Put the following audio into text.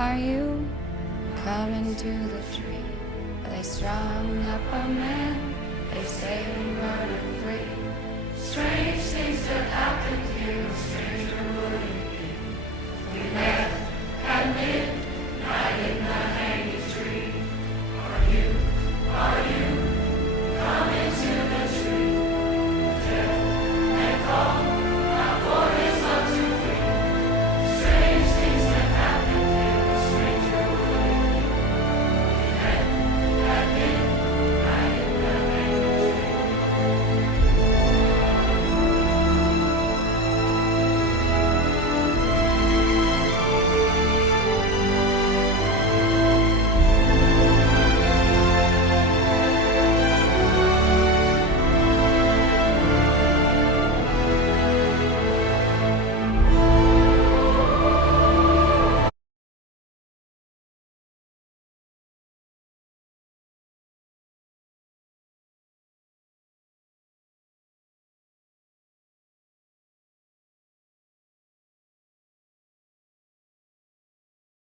Are you coming to the tree? They strung up a man, they say we running free. Strange things that happened here, stranger would it be? We never